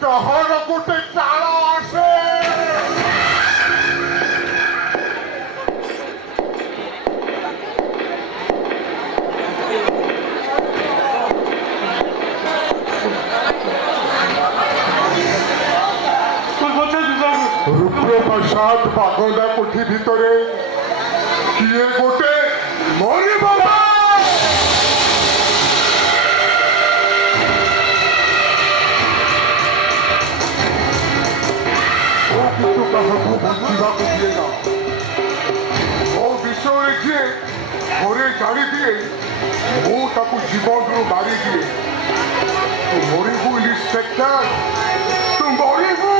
तहर गोटे ताल आसे रुद्र प्रसाद बागंदा कोठी भितरे किए गोटे मरिबला किंतु काहाकू बंचिबाकू दिए ना मो विषय जे घरे जानी दिए मु ताकू जीवन रू मारी दिए तू मरिबू इंस्पेक्टर तू मरिबू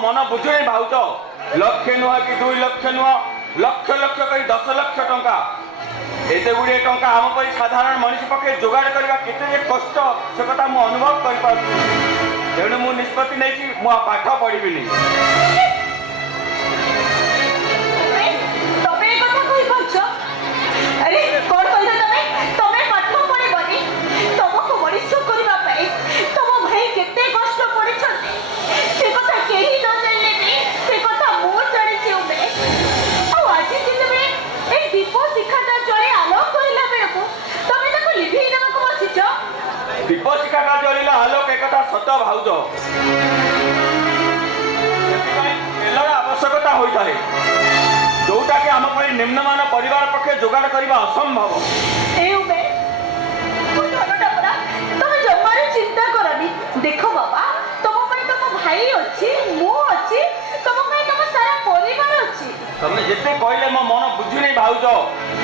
मन बुझुनी भाउच लक्ष नुह कि 2 लाख नुह लक्ष लक्ष कहीं 10 लाख टंका एते गुड़े टंका आम पर साधारण मनीष पक्षे जोगाड़ करने केते कष्ट से कथा मु अनुभव कर पारछु तेणु मु निष्पत्ति नहीं मु पाठ पढ़िबिनी दीपशिखा का जलिला आलोक एक सत भाउज तेलर आवश्यकता होता है जोटा कि आम निम्नमान परिवार पक्षे जोगाड़ करने असंभव चिंता करनी देख बाबा तुम तुम भाई अच्छी मु अच्छी तुम सारा परिवार अच्छी तमें जिते कहले मो मन बुझुनी भाउज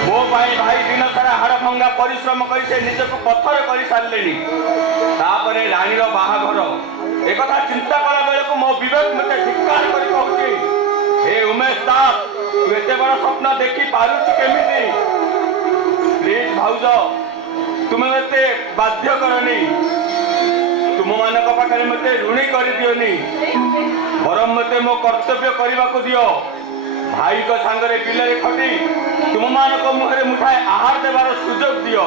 मो भाई दिन सारा हाड़ भंगा परिश्रम कर से निजक पत्थर कर सारे तापर रानी बाहाघर एक चिंता कला बेलू मो विवेक मत धिक्कार कर कहूँ हे उमेश दास तू एत बड़ स्वप्न देखी पारुची केमिति प्लीज भाउज तुम्हें मत बाध्य करनी तुम मान पाखे मत ऋणी कर दियोनी बरम मत मो कर्तव्य करने को दियो भाई को सांगरे बिलरे खटी तुम मान को मुहरे मुठाए आहार देवार सुजोग दियो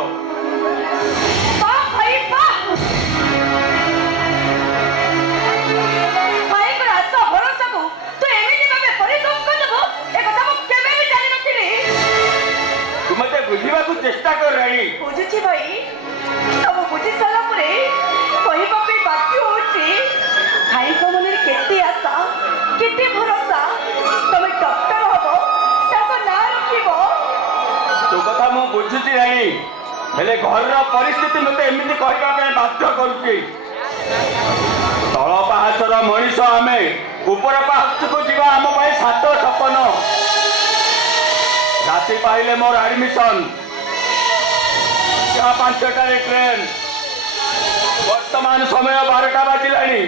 बुझा चेष्टा कर रही बुझुची भाई सब बुझी सारा परे कहबा पे बाध्य होची भाई को मन रे केते आशा केते भरोसा तमे डॉक्टर हबो ताको ना रखिबो तो कथा मु बुझुची रानी हेले घर रो परिस्थिति मते एमिति कहबा पे बाध्य करूची तळ पाहाचर मनीष आमे ऊपर पाहाच को जीवा हम पाए सात सपन राति पाइले मोर एडमिशन 5टा ट्रेन वर्तमान समय 12टा बाजिलानी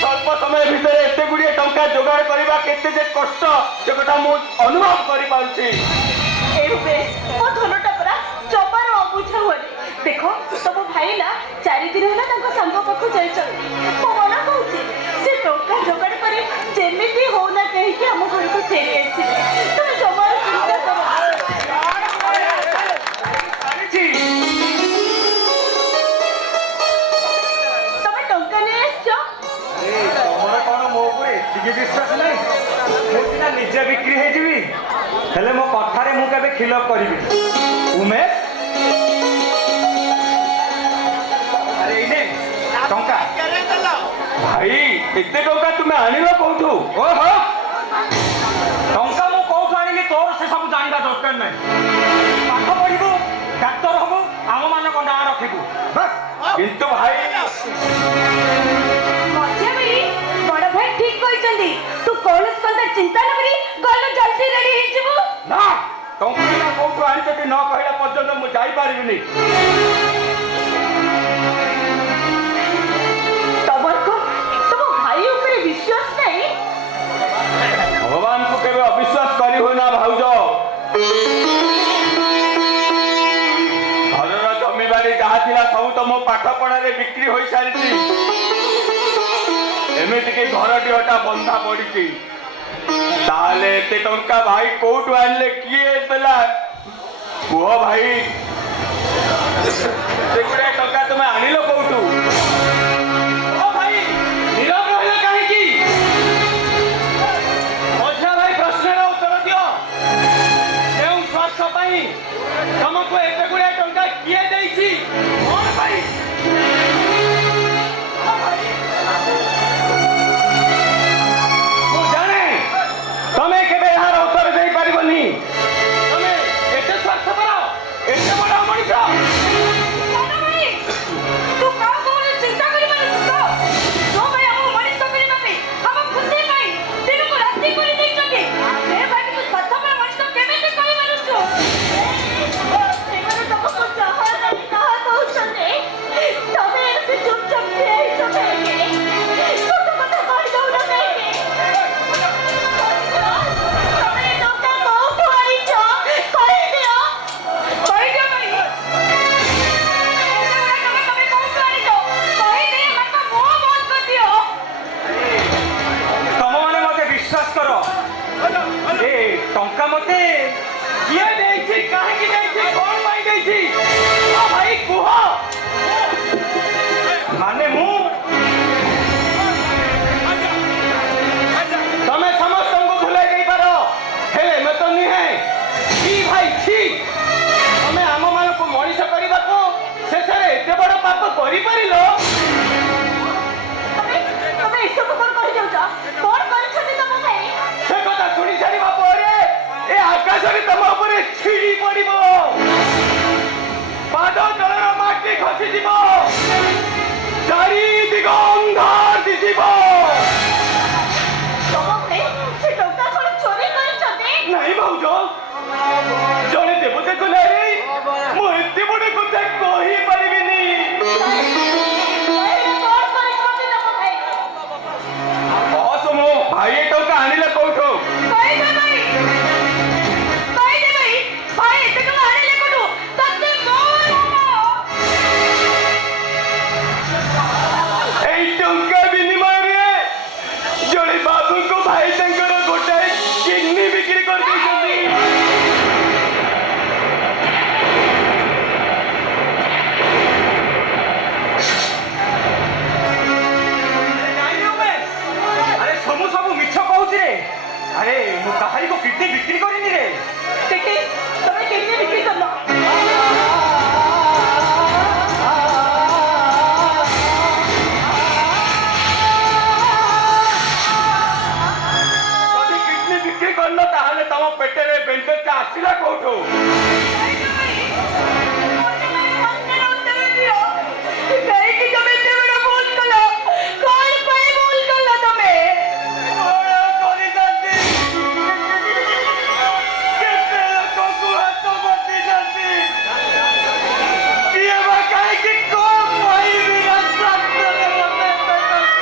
स्वल्प समय भितर एते गुड़िए टंका जोगाड़ करवा केते जे कष्ट से कथा मु अनुभव करि पाउछि ए बेस ଦେଖିଲ କରିବି ଉମେଶ ଆରେ ଏଇନେ ଟଙ୍କା ଭାଇ ଏତେ ଟଙ୍କା ତୁମେ ଆଣିଲ କୋଉଠୁ ଓହୋ ଟଙ୍କା ମୁଁ କୋଉଠୁ ଆଣିଲି ତୋର ସେ ସବୁ ଜାଣିବା ଦରକାର ନାହିଁ ପାଠ ପଢିବୁ ଡାକ୍ତର ହବୁ ଆମମାନଙ୍କ ନାଁ ରଖିବୁ ବାସ୍ କିନ୍ତୁ ଭାଇ ମଝିଆ ଭାଇ ବଡ ଭାଇ ଠିକ କହିଛନ୍ତି ତୁ କୌଣସି କଥା ଚିନ୍ତା ନ କରି ଗଲୁ ଜଲ୍ଦି ରେଡି ହେଇଯିବୁ ନା ଟଙ୍କା କୋଉଠୁ ଆଣିଛନ୍ତି ନ କହିଲା ପର୍ଯ୍ୟନ୍ତ ମୁଁ ଯାଇପାରିବିନି ତମକୁ ତମ ଭାଇ ଉପରେ ବିଶ୍ୱାସ ନାହିଁ ଭଗବାନଙ୍କୁ କେବେ ଅବିଶ୍ୱାସ କରି ହୁଏ ନା ଭାଉଜ ଘରର ଜମିବାଡ଼ି ଯାହା ଥିଲା ସବୁ ତ ମୋ ପାଠ ପଢାରେ ବିକ୍ରି ହୋଇସାରିଛି ଏମିତିକି ଘରଟି ହଟା ବନ୍ଧା ପଡିଛି ତାହେଲେ ଏତେ ଟଙ୍କା ଭାଇ କୋଉଠୁ ଆଣିଲେ କିଏ ଦେଲା କୁହ ଭାଇ ସେଗୁଡାଏ ଟଙ୍କା ତୁମେ ଆଣିଲ କୋଉଠୁ ଭାଇ ନୀରବ ରହିଲ କାହିଁକି ମଝିଆ ଭାଇ ପ୍ରଶ୍ନର ଉତ୍ତର ଦିଅ କେଉଁ ସ୍ୱାର୍ଥ ପାଇଁ ତମକୁ ଏତେ ଗୁଡାଏ ଟଙ୍କା କିଏ ଦେଇଛି କଣ ପାଇଁ ମୁଁ ଜାଣେ ତମେ କେବେ ଏହାର ଉତ୍ତର ଦେଇପାରିବନି ତମେ ଏତେ ସ୍ୱାର୍ଥପର ଏତେ ବଡ ମଣିଷ ବଡ ଭାଇ ତୁ କାହାକୁ ବୋଲି ଚିନ୍ତା କରିପାରୁଛୁ ତ ତୋ ଭାଇ ଆମ ମଣିଷ କରିବା ପାଇଁ ଆମ ଖୁସି ପାଇଁ ଦିନକୁ ରାତି କରି ଦେଇଛନ୍ତି ସେ ଭାଇକୁ ସ୍ୱାର୍ଥପର ମଣିଷ କେମିତି କହିପାରୁଛୁ ସେମାନେ ତମକୁ ଯାହା ନାହିଁ ତାହା କହୁଛନ୍ତି ତମେ ଏମିତି ଚୁପଚାପ ଠିଆ ହେଇଛ କାହିଁକି ସତ କଥା କହିଦଉନ କାହିଁକି ତମେ ଏ ଟଙ୍କା କୋଉଠୁ ଆଣିଛ କହିଦିଅ କହିଦିଅ ଭାଇ ତମେ କୋଉଠୁ ଆଣିଛ କହିଦିଅ ମାତା ମୁହଁ ବନ୍ଦ କରିଦିଅ ତମମାନେ ମତେ ବିଶ୍ୱାସ କର ଏ ଟଙ୍କା ମତେ କିଏ ଦେଇଛି କାହିଁକି ଦେଇଛି କଣ ପାଇଁ ଦେଇଛି ଭାଇ କୁହ ମାନେ ମୁଁ ତମେ ସମସ୍ତଙ୍କୁ ଭୁଲାଇ ଦେଇପାର ହେଲେ ମୁଁ ତ ନୁହେଁ କି ଭାଇ ଛି ତମେ ଆମମାନଙ୍କୁ ମଣିଷ କରିବାକୁ ଶେଷରେ ଏତେ ବଡ ପାପ କରିପାରିଲ ତମେ ଏସବୁ କଣ କହିଯାଉଛ କଣ କରିଛନ୍ତି ତମ ଭାଇ ସେ କଥା ଶୁଣି ସାରିବା ପରେ ଏ ଆକାଶରେ ତମ ଉପରେ ଛିଡ଼ି ପଡିବ ପାଦ ତଳର ମାଟି ଖସିଯିବ ଚାରି ଦିଗ ଅନ୍ଧାର ଦିଶିବ ତମ ଭାଇ ସେ ଟଙ୍କା କଣ ଚୋରି କରିଛନ୍ତି ନାଇଁ ଭାଉଜ ଜଣେ ଦେବତାଙ୍କ ନାଁରେ ମୁଁ ଏତେ ବଡ କଥା କହିପାରିବିନି କହିଲେ କଣ କରିଛନ୍ତି ତମ ଭାଇ ବସ ମୋ ଭାଇ ଏ ଟଙ୍କା ଆଣିଲେ କୋଉଠୁ କହିଦେ ଭାଇ ଭାଇ ଏତେ ଟଙ୍କା ଆଣିଲେ କୋଉଠୁ ତତେ ଏଇ ଟଙ୍କା ବିନିମୟରେ ଜଣେ ବାବୁଙ୍କ ଭାଇ ତାଙ୍କର ଗୋଟାଏ କିଡନୀ ବିକ୍ରି କରିଦେଇଛନ୍ତି ଆରେ ସବୁ ମିଛ କହୁଛି ରେ ଆରେ ମୁଁ କାହାରିକୁ କିଡନୀ ବିକ୍ରି କରିନି ରେ ଟିକେ ତମେ କିଡନୀ ବିକ୍ରି କଲ ଯଦି କିଡନୀ ବିକ୍ରି କରିନ ତାହେଲେ ତମ ପେଟରେ ବେଣ୍ଡେଜଟା ଆସିଲା କୋଉଠୁ କାହିଁକି ତମେ ଏତେ ବଡ଼ ଭୁଲ କଲ କଣ ପାଇଁ ଭୁଲ କଲ ତମେ କଣ କରିଛନ୍ତି? କେତେ ଲୋକଙ୍କୁ ହାତ ବାଟିଛନ୍ତି? କିଏ ବା କାହିଁକି କଣ କହିବି ନା ସ୍ୱାର୍ଥରେ ମତେ ଏତେ କଷ୍ଟ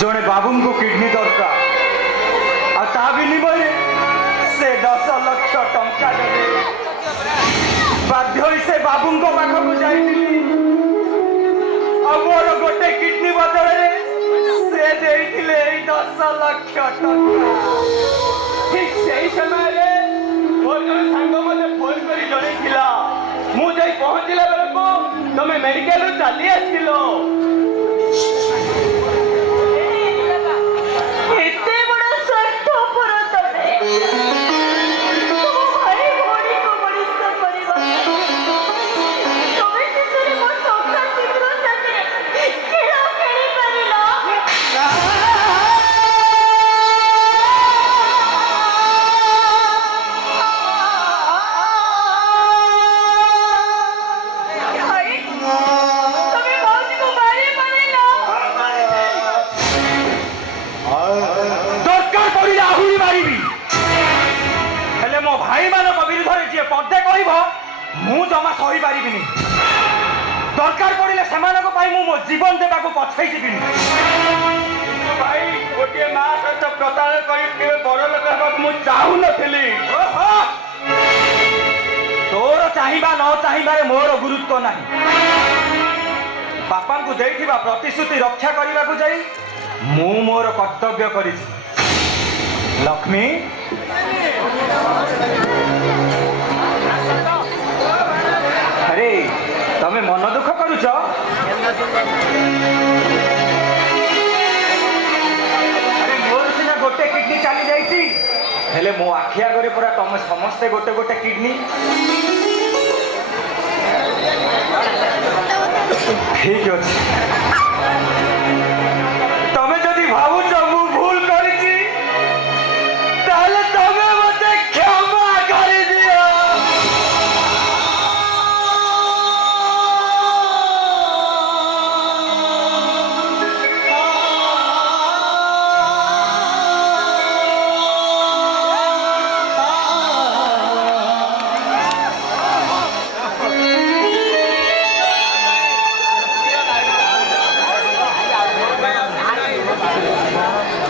ଜଣେ ବାବୁଙ୍କୁ କିଡନୀ ଦରକାର ଆଉ ତା ବିନିମୟରେ ସେ 10 ଲକ୍ଷ ଟଙ୍କା ଦେବେ ବାଧ୍ୟ ହୋଇ ସେ ବାବୁଙ୍କ ପାଖକୁ ଯାଇଥିଲି ଆଉ ମୋର ଗୋଟେ କିଡନୀ ବଦଳରେ ସେ ଦେଇଥିଲେ 10 ଲକ୍ଷ ଟଙ୍କା। ଠିକ ସେଇ ସମୟରେ ମୋର ଜଣେ ସାଙ୍ଗ ମୋତେ ଫୋନ କରି ଜଣେଇଥିଲା, ମୁଁ ଯାଇ ପହଞ୍ଚିଲା ବେଳକୁ ତମେ ମେଡିକାଲରୁ ଚାଲି ଆସିଥିଲ। ଏତେ ବଡ଼ ସ୍ୱାର୍ଥପର ତମେ। ତୁମ ଭାଇ ଭଉଣୀକୁ ମଣିଷ କରିବା ତମେ ଶେଷରେ ମୋ ଟଙ୍କା ଶୀଘ୍ର ସାଥିରେ ଖେଳ ଖେଳିପାରିଲ। ଭାଇ, ତମେ ଭାଉଜକୁ ମାରି ପାରିଲ। ଦରକାର ପଡ଼ିଲେ ଆହୁରି ମାରିବି, ହେଲେ ମୋ ଭାଇମାନଙ୍କ ବିରୁଦ୍ଧରେ ଯିଏ ପଦେ କହିବ ମୁଁ ଜମା ସହିପାରିବିନି। ଦରକାର ପଡ଼ିଲେ ସେମାନଙ୍କ ପାଇଁ ମୁଁ ମୋ ଜୀବନ ଦେବାକୁ ପଛେଇ ଯିବିନି। ଭାଇ, ଗୋଟିଏ ମା ସହିତ ପ୍ରତାରଣା କରି କେବେ ବଡ଼ ଲୋକ ହେବାକୁ ମୁଁ ଚାହୁଁନଥିଲି। ତୋର ଚାହିଁବା ନ ଚାହିଁବାରେ ମୋର ଗୁରୁତ୍ୱ ନାହିଁ। ବାପାଙ୍କୁ ଦେଇଥିବା ପ୍ରତିଶ୍ରୁତି ରକ୍ଷା କରିବାକୁ ଯାଇ ମୁଁ ମୋର କର୍ତ୍ତବ୍ୟ କରିଛି। ଲକ୍ଷ୍ମୀ, ଆରେ ତମେ ମନ ଦୁଃଖ କରୁଛ? ଆରେ ମୋର ସିନା ଗୋଟେ କିଡନୀ ଚାଲି ଯାଇଛି, ହେଲେ ମୋ ଆଖି ଆଗରେ ପୁରା ତମେ ସମସ୍ତେ ଗୋଟେ ଗୋଟେ କିଡନୀ। ଠିକ ଅଛି, ତମେ ଯଦି ଭାବୁଛ ମୁଁ ଭୁଲ କରିଛି, ତାହେଲେ ତମେ ମତେ କ୍ଷମା କରିଦିଅ।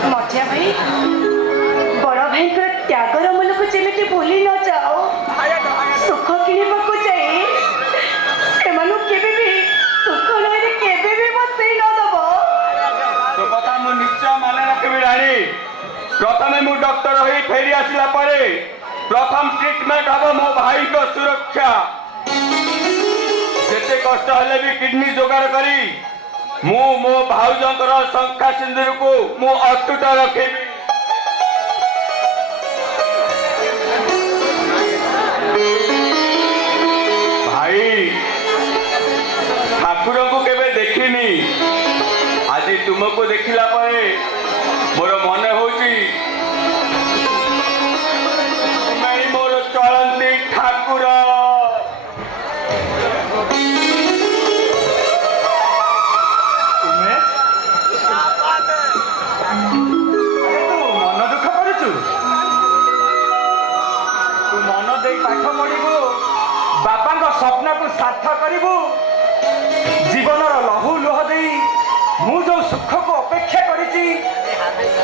ମଝିଆ ଭାଇ, ବଡ଼ ଭାଇଙ୍କର ତ୍ୟାଗର ମୂଲକୁ ଯେମିତି ଭୁଲି ନ ଯାଅ। ସୁଖ କିଣିବାକୁ ଯାଇ ସେମାନଙ୍କୁ କେବେ ବି ସୁଖ ନଈରେ କେବେ ବି ବସେଇ ନ ଦବ। ତୋ କଥା ମୁଁ ନିଶ୍ଚୟ ମାନେ ରଖିବି ରାଣୀ। ପ୍ରଥମେ ମୁଁ ଡକ୍ଟର ହୋଇ ଫେରି ଆସିଲା ପରେ ପ୍ରଥମ ଟ୍ରିଟମେଣ୍ଟ ହବ ମୋ ଭାଇଙ୍କ ସୁରକ୍ଷା। ଯେତେ କଷ୍ଟ ହେଲେ ବି କିଡନୀ ଯୋଗାଡ଼ କରି ମୁଁ ମୋ ଭାଉଜଙ୍କର ଶଙ୍ଖା ସିନ୍ଦୁରକୁ ମୁଁ ଅତୁଟ ରଖିବି। ଭାଇ, ଠାକୁରଙ୍କୁ କେବେ ଦେଖିନି, ଆଜି ତୁମକୁ ଦେଖିଲା ପରେ ମୋର ମନେ ହଉଛି ତୁମେ ହିଁ ମୋର ଚଳନ୍ତି ଠାକୁର। ମନ ଦୁଃଖ କରୁଛୁ? ତୁ ମନ ଦେଇ ପାଠ ପଢିବୁ, ବାପାଙ୍କ ସ୍ୱପ୍ନକୁ ସାର୍ଥ କରିବୁ। ଜୀବନର ଲହୁ ଲୁହ ଦେଇ ମୁଁ ଯୋଉ ସୁଖକୁ ଅପେକ୍ଷା କରିଛି,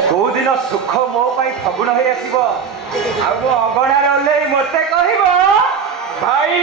କୋଉଦିନ ସୁଖ ମୋ ପାଇଁ ଫଗୁଣ ହେଇ ଆସିବ ଆଉ ମୁଁ ଅଗଣାରେ ଓହ୍ଲେଇ ମତେ କହିବ, ଭାଇ